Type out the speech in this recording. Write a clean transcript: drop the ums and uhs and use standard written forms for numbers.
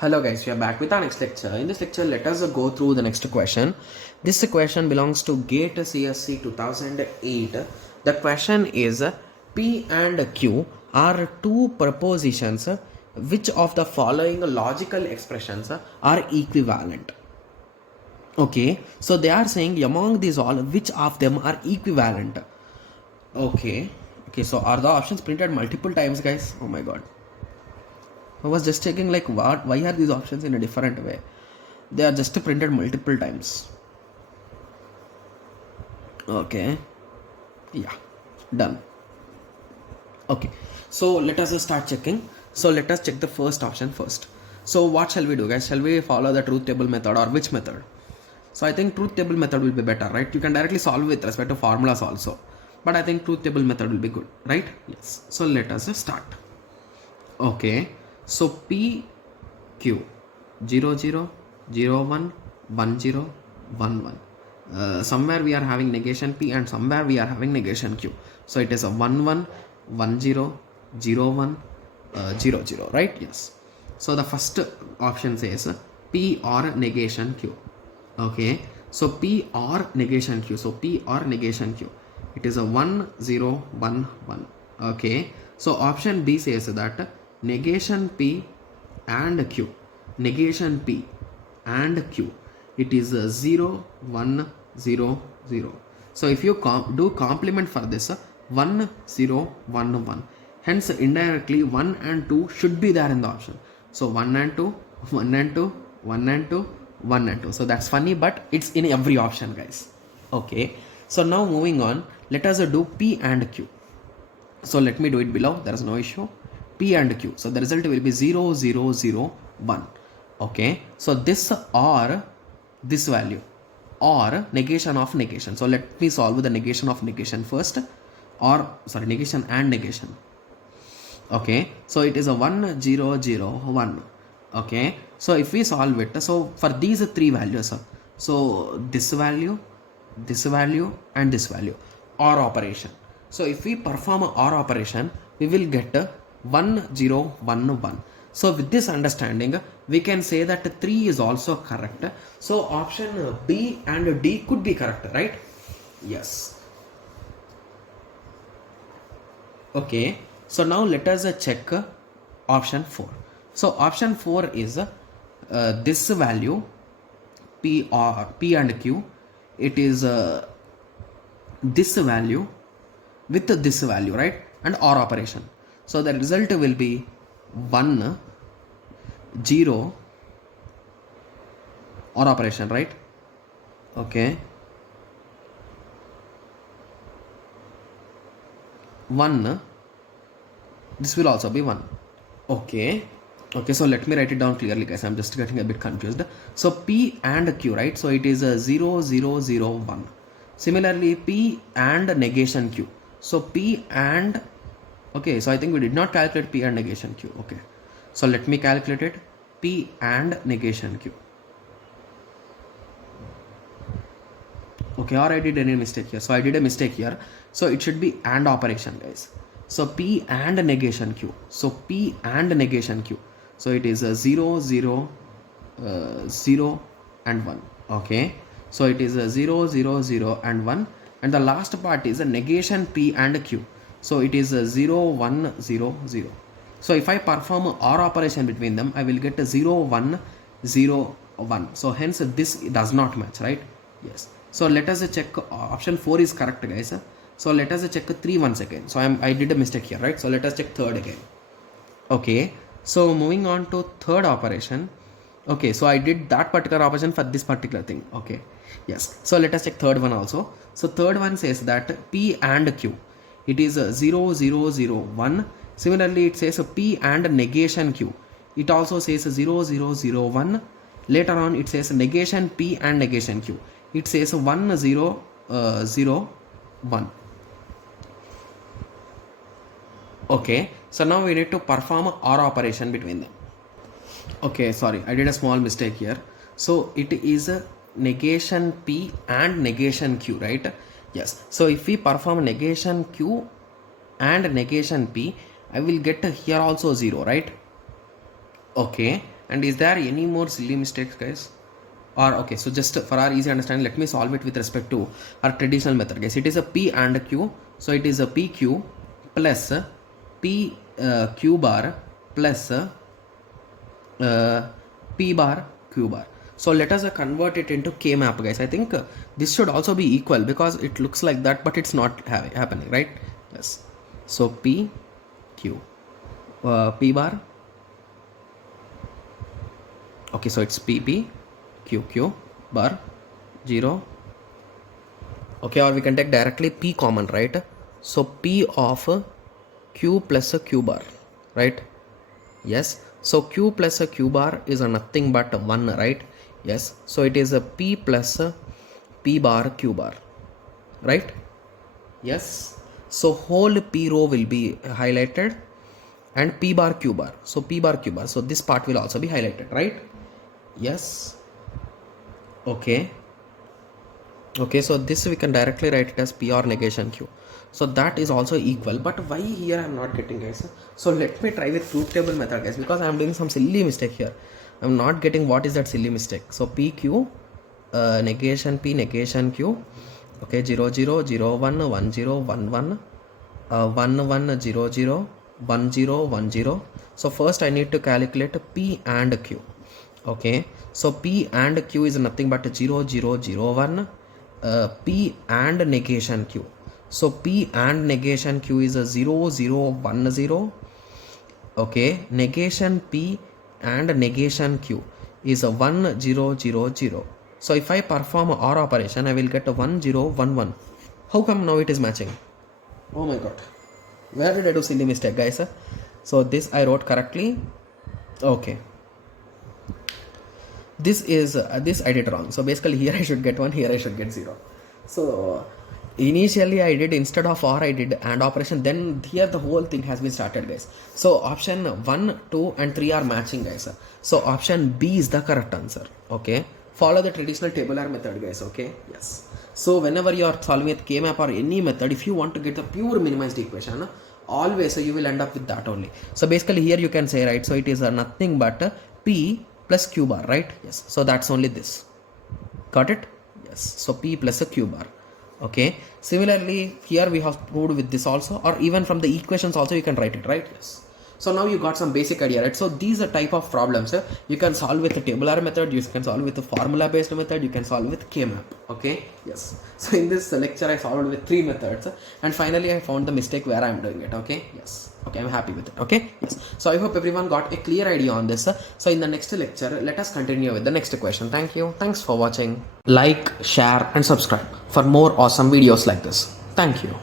Hello guys, we are back with our next lecture. In this lecture, let us go through the next question. This question belongs to GATE CSC 2008. The question is P and Q are two propositions. Which of the following logical expressions are equivalent? Okay, so they are saying among these all, which of them are equivalent? Okay, so are the options printed multiple times, guys? Oh my god. I was just checking like why are these options in a different way? They are just printed multiple times. Okay, yeah, done. Okay, so let us start checking. So let us check the first option first. So what shall we do, guys? Shall we follow the truth table method or which method? So I think truth table method will be better, right? You can directly solve with respect to formulas also, but I think truth table method will be good, right? Yes. So let us start. Okay, so P Q 0 0 0 1 1 0 1 1. Somewhere we are having negation P and somewhere we are having negation Q. So it is a 1 1 1 0 0 1 0 0, right? Yes. So the first option says P or negation Q. Okay, so P or negation Q. So P or negation Q. It is a 1 0 1 1. Okay, so option B says that negation P and Q. Negation P and Q. It is a 0 1 0 0. So if you do complement for this 1 0 1 1. Hence indirectly 1 and 2 should be there in the option. So 1 and 2, 1 and 2, 1 and 2, 1 and 2. So that's funny, but it's in every option, guys. Okay, so now moving on, let us do P and Q. So let me do it below, there is no issue. P and Q, so the result will be 0 0 0 1. Okay, so this or this value or negation of negation. So let me solve the negation of negation first, or sorry, negation and negation. Okay, so it is a 1 0 0 1. Okay, so if we solve it, so for these three values, so this value and this value, OR operation. So if we perform a OR operation, we will get 1 0 1 1. So with this understanding, we can say that 3 is also correct. So option B and D could be correct, right? Yes. Okay, so now let us check option 4. So option 4 is this value P and Q. It is this value with this value, right? And OR operation. So the result will be 1 0 OR operation, right? Okay, 1, this will also be 1. Okay, so let me write it down clearly, guys. I'm just getting a bit confused. So P and Q, right? So it is a 0 0 0 1. Similarly, P and negation Q. So P and, okay, so I think we did not calculate P and negation Q. Okay, so let me calculate it. P and negation Q. Okay, or I did any mistake here. So I did a mistake here. So it should be AND operation, guys. So P and negation Q. So P and negation Q. So it is a 0 0 0 and 1. Okay, so it is a 0 0 0 and 1, and the last part is a negation P and Q. So it is a 0 1 0 0. So if I perform a OR operation between them, I will get a 0 1 0 1. So hence this does not match, right? Yes. So let us check option 4 is correct, guys. So let us check 3 once again. So I did a mistake here, right? So let us check third again. Okay, so moving on to third operation. Okay, so I did that particular operation for this particular thing. Okay, yes. So let us check third one also. So third one says that P and Q. It is 0 0 0 1. Similarly, it says P and negation Q. It also says 0 0 0 1. Later on, it says negation P and negation Q. It says 1 0 0 1. Okay, so now we need to perform OR operation between them. Okay, sorry, I did a small mistake here. So it is a negation P and negation Q, right? Yes. So if we perform negation Q and negation P, I will get here also 0, right? Okay, And is there any more silly mistakes, guys? Or okay, so just for our easy understanding, let me solve it with respect to our traditional method, guys. It is a P and a Q, so it is a PQ plus P Q bar plus P bar Q bar. So let us convert it into K map, guys. I think this should also be equal because it looks like that, but it's not happening, right? Yes. So P Q P bar. Okay, so it's PP Q bar 0. Okay, or we can take directly P common, right? So P of Q plus a Q bar, right? Yes. So Q plus a Q bar is a nothing but 1, right? Yes. So it is a P plus a P bar Q bar, right? Yes. So whole P row will be highlighted and P bar Q bar. So P bar Q bar. So this part will also be highlighted, right? Yes. Okay. Okay, so this we can directly write it as P or negation Q. So that is also equal, but why here I am not getting, guys? So let me try with truth table method, guys, because I am doing some silly mistake here. I am not getting what is that silly mistake. So PQ negation P negation Q. Okay, 0 0 0 1 1 0 1 1 1 1 0 0 1 0 1 0. So first I need to calculate P and Q. Okay, so P and Q is nothing but 0 0 0 1 P and negation Q. So P and negation Q is a 0 0 1 0. Okay, negation P and negation Q is a 1 0 0 0. So if I perform OR operation, I will get a 1 0 1 1. How come now it is matching? Oh my god, where did I do silly mistake, guys? So this I wrote correctly. Okay, this is this I did wrong. So basically here I should get 1, here I should get 0. So initially I did, instead of OR I did AND operation, then here the whole thing has been started, guys. So option 1 2 and 3 are matching, guys. So option B is the correct answer. Okay, follow the traditional tabular method, guys. Okay, yes. So whenever you are solving with K map or any method, if you want to get the pure minimized equation, always you will end up with that only. So basically here you can say, right, so it is nothing but P plus Q bar, right? Yes, so that's only this. Got it? Yes, so P plus a Q bar. Okay, similarly here we have proved with this also, or even from the equations also you can write it, right? Yes. So now you got some basic idea, right? So these are type of problems you can solve with the tabular method, you can solve with the formula based method, you can solve with K map. Okay, yes. So in this lecture I solved with 3 methods and finally I found the mistake where I am doing it. Okay, yes. Okay, I'm happy with it. Okay, yes. So I hope everyone got a clear idea on this. So in the next lecture, let us continue with the next question. Thank you. Thanks for watching. Like, share and subscribe for more awesome videos like this. Thank you.